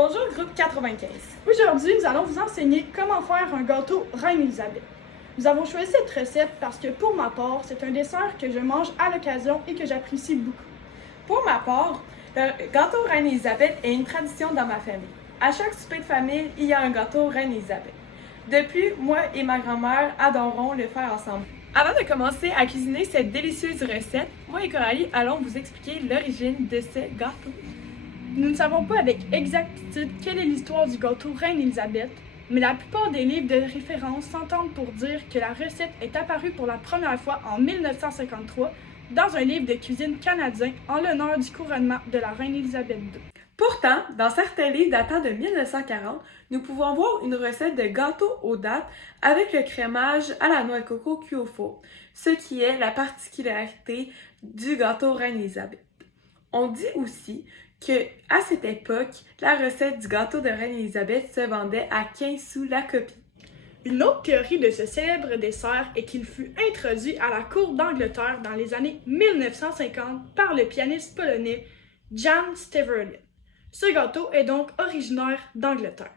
Bonjour groupe 95. Aujourd'hui, nous allons vous enseigner comment faire un gâteau Reine Élisabeth. Nous avons choisi cette recette parce que pour ma part, c'est un dessert que je mange à l'occasion et que j'apprécie beaucoup. Pour ma part, le gâteau Reine Élisabeth est une tradition dans ma famille. À chaque souper de famille, il y a un gâteau Reine Élisabeth. Depuis, moi et ma grand-mère adorons le faire ensemble. Avant de commencer à cuisiner cette délicieuse recette, moi et Coralie allons vous expliquer l'origine de ce gâteau. Nous ne savons pas avec exactitude quelle est l'histoire du gâteau Reine Élisabeth, mais la plupart des livres de référence s'entendent pour dire que la recette est apparue pour la première fois en 1953 dans un livre de cuisine canadien en l'honneur du couronnement de la Reine Élisabeth II. Pourtant, dans certains livres datant de 1940, nous pouvons voir une recette de gâteau aux dattes avec le crémage à la noix de coco cuit au four, ce qui est la particularité du gâteau Reine Élisabeth. On dit aussi que, à cette époque, la recette du gâteau de Reine Élisabeth se vendait à 15 sous la copie. Une autre théorie de ce célèbre dessert est qu'il fut introduit à la cour d'Angleterre dans les années 1950 par le pianiste polonais Jan Stewart. Ce gâteau est donc originaire d'Angleterre.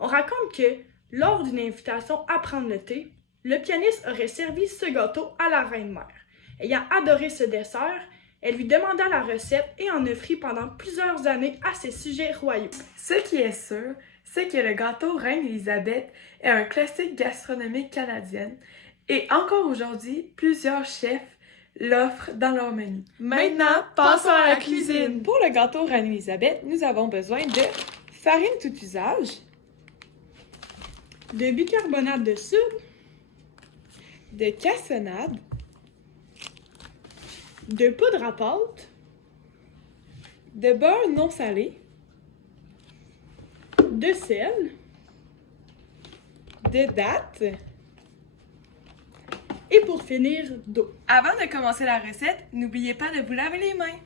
On raconte que, lors d'une invitation à prendre le thé, le pianiste aurait servi ce gâteau à la reine-mère. Ayant adoré ce dessert, elle lui demanda la recette et en offrit pendant plusieurs années à ses sujets royaux. Ce qui est sûr, c'est que le gâteau Reine Élisabeth est un classique gastronomique canadien et encore aujourd'hui, plusieurs chefs l'offrent dans leur menu. Maintenant, passons à la cuisine. Pour le gâteau Reine Élisabeth, nous avons besoin de farine tout usage, De bicarbonate de soude, de cassonade, de poudre à pâte, de beurre non salé, de sel de dattes. et pour finir, d'eau. Avant de commencer la recette, n'oubliez pas de vous laver les mains.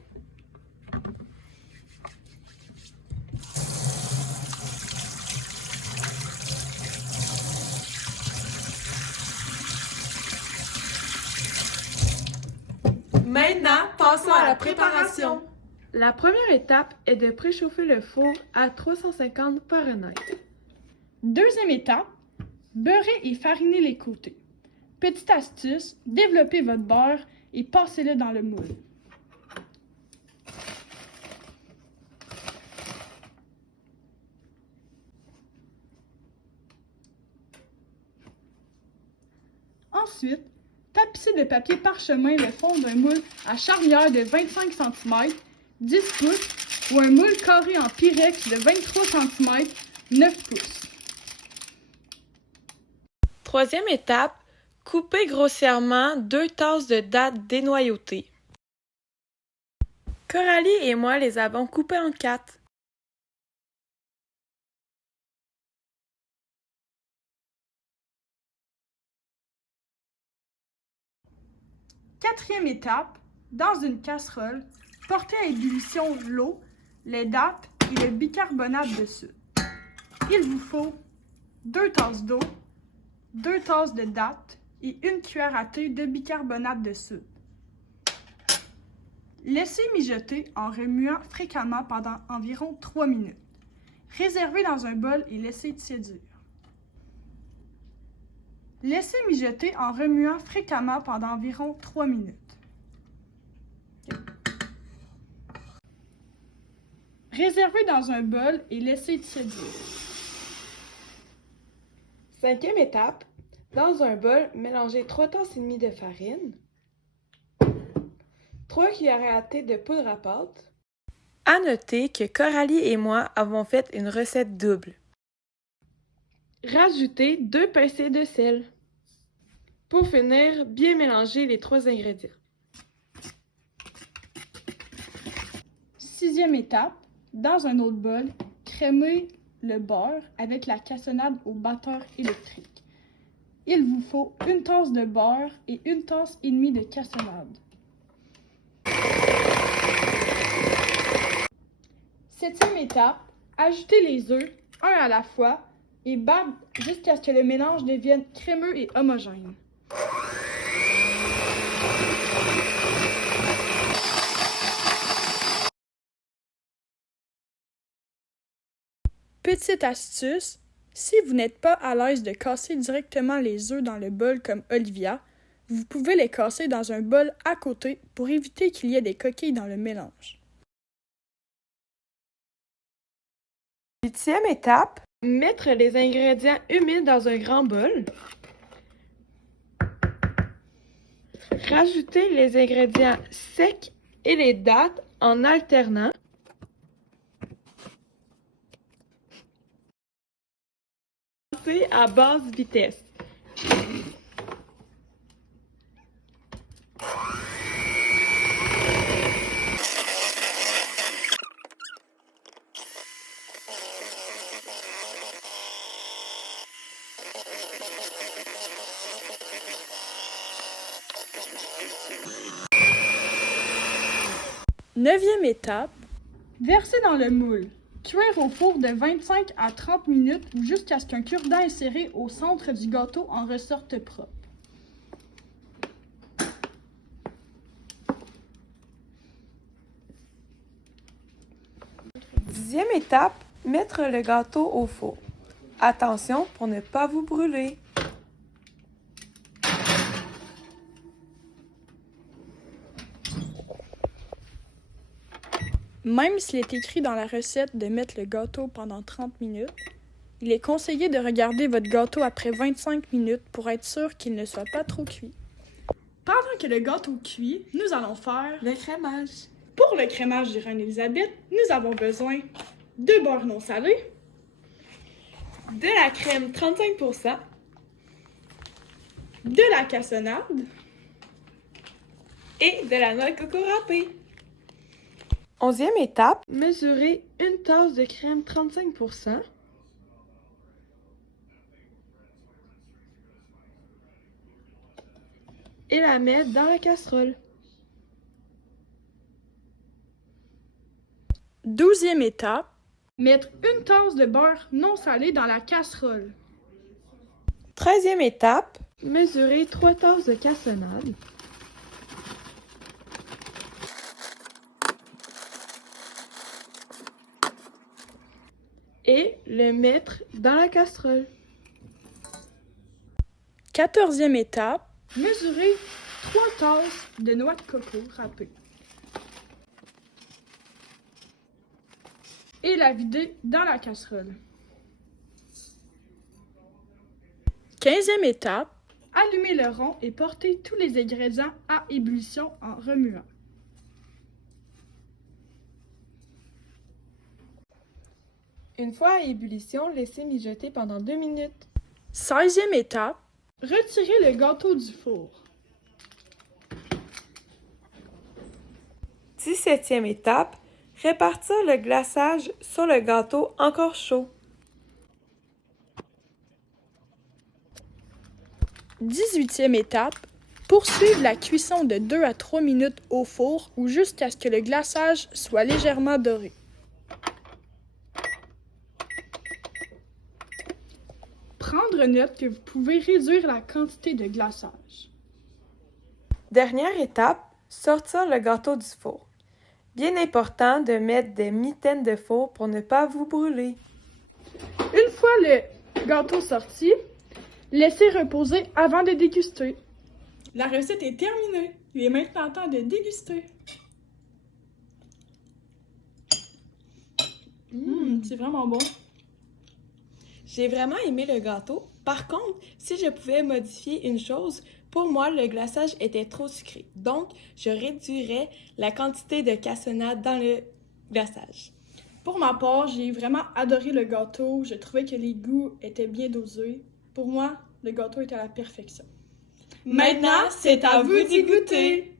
Maintenant, passons à la préparation. La première étape est de préchauffer le four à 350 Fahrenheit. Deuxième étape, beurrer et fariner les côtés. Petite astuce, développez votre beurre et passez-le dans le moule. Ensuite, tapissez de papier parchemin le fond d'un moule à charnière de 25 cm, 10 pouces ou un moule carré en pyrex de 23 cm, 9 pouces. Troisième étape, coupez grossièrement 2 tasses de dattes dénoyautées. Coralie et moi les avons coupées en 4. Quatrième étape, dans une casserole, portez à ébullition l'eau, les dattes et le bicarbonate de soude. Il vous faut 2 tasses d'eau, 2 tasses de dattes et 1 cuillère à thé de bicarbonate de soude. Laissez mijoter en remuant fréquemment pendant environ 3 minutes. Réservez dans un bol et laissez tiédir. Laissez mijoter en remuant fréquemment pendant environ 3 minutes. Réservez dans un bol et laissez tiédir. Cinquième étape, dans un bol, mélangez 3 tasses et demie de farine, 3 cuillères à thé de poudre à pâte. À noter que Coralie et moi avons fait une recette double. Rajoutez 2 pincées de sel. Pour finir, bien mélanger les 3 ingrédients. Sixième étape, dans un autre bol, crémez le beurre avec la cassonade au batteur électrique. Il vous faut 1 tasse de beurre et 1 tasse et demie de cassonade. Septième étape, ajoutez les œufs, un à la fois, et battre jusqu'à ce que le mélange devienne crémeux et homogène. petite astuce, si vous n'êtes pas à l'aise de casser directement les œufs dans le bol comme Olivia, vous pouvez les casser dans un bol à côté pour éviter qu'il y ait des coquilles dans le mélange. 8e étape, mettre les ingrédients humides dans un grand bol. Rajouter les ingrédients secs et les dattes en alternant. Passer à basse vitesse. Neuvième étape, verser dans le moule. Cuire au four de 25 à 30 minutes ou jusqu'à ce qu'un cure-dent inséré au centre du gâteau en ressorte propre. Dixième étape, mettre le gâteau au four. Attention pour ne pas vous brûler. Même s'il est écrit dans la recette de mettre le gâteau pendant 30 minutes, il est conseillé de regarder votre gâteau après 25 minutes pour être sûr qu'il ne soit pas trop cuit. Pendant que le gâteau cuit, nous allons faire Le crémage. Pour le crémage du Reine-Élisabeth, nous avons besoin de beurre non salé, De la crème 35%. de la cassonade, Et de la noix de coco râpée. 11e étape, mesurer une tasse de crème 35%. Et la mettre dans la casserole. 12e étape, mettre une tasse de beurre non salé dans la casserole. 13e étape, mesurer 3 tasses de cassonade. Et le mettre dans la casserole. 14e étape, mesurer 3 tasses de noix de coco râpée. Et la vider dans la casserole. 15e étape, allumer le rond et porter tous les ingrédients à ébullition en remuant. Une fois à ébullition, laissez mijoter pendant 2 minutes. 16e étape, retirer le gâteau du four. 17e étape, répartir le glaçage sur le gâteau encore chaud. 18e étape, poursuivre la cuisson de 2 à 3 minutes au four ou jusqu'à ce que le glaçage soit légèrement doré. Prendre note que vous pouvez réduire la quantité de glaçage. Dernière étape, sortir le gâteau du four. Bien important de mettre des mitaines de four pour ne pas vous brûler. Une fois le gâteau sorti, laissez reposer avant de déguster. La recette est terminée. Il est maintenant temps de déguster. C'est vraiment bon. J'ai vraiment aimé le gâteau. Par contre, si je pouvais modifier une chose, pour moi, le glaçage était trop sucré. Donc, je réduirais la quantité de cassonade dans le glaçage. Pour ma part, j'ai vraiment adoré le gâteau. Je trouvais que les goûts étaient bien dosés. Pour moi, le gâteau était à la perfection. Maintenant, c'est à vous d'y goûter!